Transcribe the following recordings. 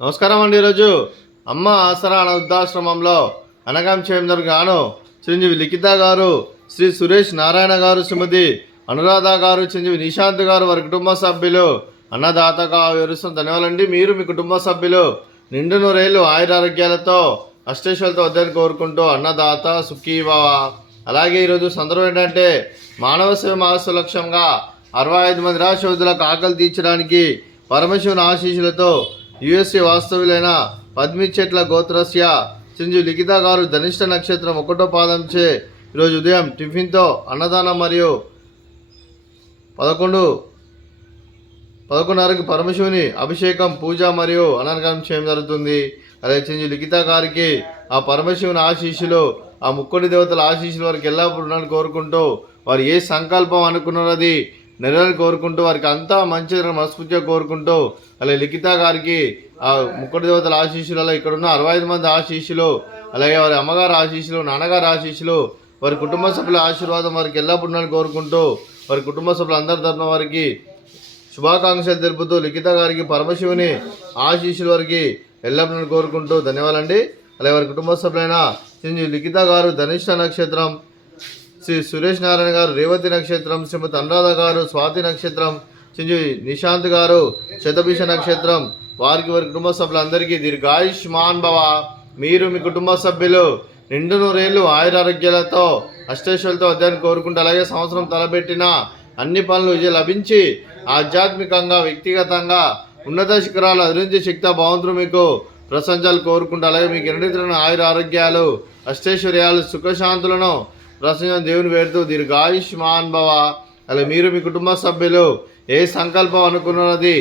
నమస్కారం అండి. ఈరోజు అమ్మ ఆసరా వృద్ధాశ్రమంలో అనగాం చేయడం గాను చిరంజీవి లిఖిత గారు, శ్రీ సురేష్ నారాయణ గారు, శ్రీమతి అనురాధ గారు, చిరంజీవి నిశాంత్ గారు, వారి కుటుంబ సభ్యులు అన్నదాతగా వివరిస్తున్న ధన్యవాదాలండి. మీరు మీ కుటుంబ సభ్యులు నిండు నూరేళ్ళు ఆయురారోగ్యాలతో అష్టేశ్వరులతో వద్దని కోరుకుంటూ అన్నదాత సుఖీభవ. అలాగే ఈరోజు సందర్భం ఏంటంటే మానవ సేవ మానవ లక్ష్యంగా 65 మంది నిరాశ్రయులకు ఆకలి తీర్చడానికి పరమశివుని ఆశీస్సులతో యుఎస్ఏ వాస్తవ్యులైన పద్మిచెట్ల గోత్రస్య చిరంజీవి లిఖిత గారు ధనిష్ట నక్షత్రం 1వ పాదంచే ఈరోజు ఉదయం టిఫిన్తో అన్నదానం మరియు 11:30కి పరమశివుని అభిషేకం పూజ మరియు అలంకారం చేయడం జరుగుతుంది. అలాగే చిరంజీవి లిఖిత గారికి ఆ పరమశివుని ఆశీస్సులు, ఆ ముక్కోటి దేవతల ఆశీస్సులు వారికి ఎల్లప్పుడూ ఉండాలని కోరుకుంటూ, వారు ఏ సంకల్పం అనుకున్నది నెరవేరని కోరుకుంటూ, వారికి అంతా మంచి మనస్ఫూర్తిగా కోరుకుంటూ, అలాగే లిఖిత గారికి ఆ ముక్కోటి దేవతల ఆశీస్సులు, అలా ఇక్కడ ఉన్న 65 మంది ఆశీస్సులు, అలాగే వారి అమ్మగారి ఆశీస్సులు, నాన్నగారి ఆశీస్సులు, వారి కుటుంబ సభ్యుల ఆశీర్వాదం వారికి ఎల్లప్పుడూ ఉండాలని కోరుకుంటూ, వారి కుటుంబ సభ్యులు అందరి తరఫున వారికి శుభాకాంక్షలు తెలుపుతూ, లిఖిత గారికి పరమశివుని ఆశీస్సులు వారికి ఎల్లప్పుడూ కోరుకుంటూ ధన్యవాదాలండి. అలాగే వారి కుటుంబ సభ్యులైన చిరంజీవి లిఖిత గారు ధనిష్ట నక్షత్రం, శ్రీ సురేష్ నారాయణ గారు రేవతి నక్షత్రం, శ్రీమతి అనురాధ గారు స్వాతి నక్షత్రం, చిరంజీవి నిశాంత్ గారు శతభిష నక్షత్రం, వారికి వారి కుటుంబ సభ్యులందరికీ దీర్ఘాయుష్మాన్ భవ. మీరు మీ కుటుంబ సభ్యులు నిండు నూరేళ్ళు ఆయురారోగ్యాలతో అష్టేశ్వరులతో వద్దని కోరుకుంటూ, అలాగే సంవత్సరం తలపెట్టిన అన్ని పనులు విజయం లభించి ఆధ్యాత్మికంగా వ్యక్తిగతంగా ఉన్నత శిఖరాలు అభివృద్ధి శక్తి భగవంతుడు మీకు ప్రశంసలు కోరుకుంటూ, అలాగే మీకు ఎన్నిటిన ఆయుర ఆరోగ్యాలు అష్టైశ్వర్యాలు సుఖశాంతులను ప్రసంగం దేవుని వేడుతూ దీర్ఘాయుష్మాన్ భవ. అలాగే మీరు మీ కుటుంబ సభ్యులు ఏ సంకల్పం అనుకున్నది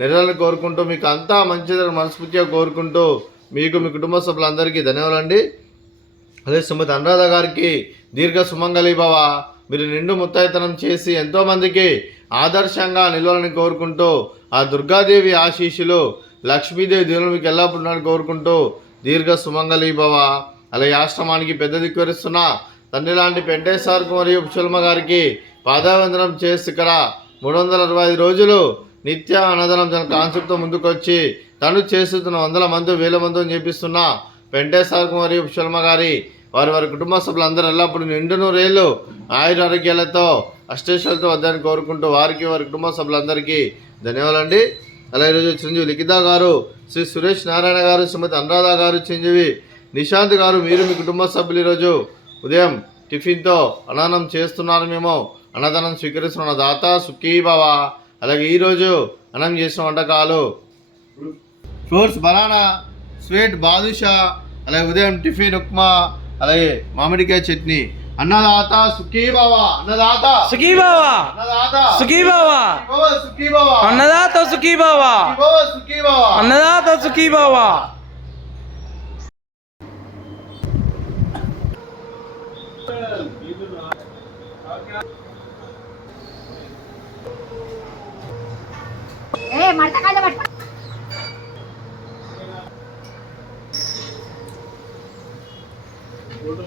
నెరవేరాలని కోరుకుంటూ, మీకు అంతా మంచిదని మనస్ఫూర్తిగా కోరుకుంటూ, మీకు మీ కుటుంబ సభ్యులందరికీ ధన్యవాదాలండి. అదే శ్రీమతి అనురాధ గారికి దీర్ఘ సుమంగళి భవ. మీరు నిండు ముత్తైతనం చేసి ఎంతోమందికి ఆదర్శంగా నిలవాలని కోరుకుంటూ, ఆ దుర్గాదేవి ఆశీస్సులు, లక్ష్మీదేవి దేవుని మీకు ఎల్లప్పుడూ ఉండాలని కోరుకుంటూ దీర్ఘ సుమంగళి భవ. అలాగే ఆశ్రమానికి పెద్ద దిక్కువరిస్తున్న తండ్రి లాంటి వెంకటేశ్వరకు మరియు పుష్పలమ్మ గారికి పాదావందనం చేసి ఇక్కడ 365 రోజులు నిత్య అన్నదానం తన కాన్సెప్ట్తో ముందుకొచ్చి తను చేస్తున్న 100 మంది 1000 మంది చేపిస్తున్న వెంకటేశ్వరకు మరియు పుష్పలమ్మ గారి వారి కుటుంబ సభ్యులందరూ ఎల్లప్పుడూ నిండు నూరేళ్ళు ఆయురారోగ్యాలతో అష్టేశ్వరులతో వద్దని కోరుకుంటూ, వారికి వారి కుటుంబ సభ్యులందరికీ ధన్యవాదాలండి. అలాగే ఈరోజు చిరంజీవి లిఖిత గారు, శ్రీ సురేష్ నారాయణ గారు, శ్రీమతి అనురాధ గారు, చిరంజీవి నిశాంత్ గారు, మీరు మీ కుటుంబ సభ్యులు ఈరోజు ఉదయం టిఫిన్తో అన్నదానం చేస్తున్నారు. మేము అన్నదానం స్వీకరిస్తున్న దాత సుఖీభవ. అలాగే ఈరోజు అన్నం చేసిన వంటకాలు ఫ్రూట్స్ బనానా, స్వీట్ బాదుషా, అలాగే ఉదయం టిఫిన్ ఉప్మా, అలాగే మామిడికాయ చట్నీ. అన్నదాత సుఖీభవ, అన్నదాత సుఖీభవ, అన్నదాత సుఖీభవ, సుఖీభవ, అన్నదాత సుఖీభవ, సుఖీభవ, అన్నదాత సుఖీభవ. ఏ మడతకాయ పట్టు ఫోటో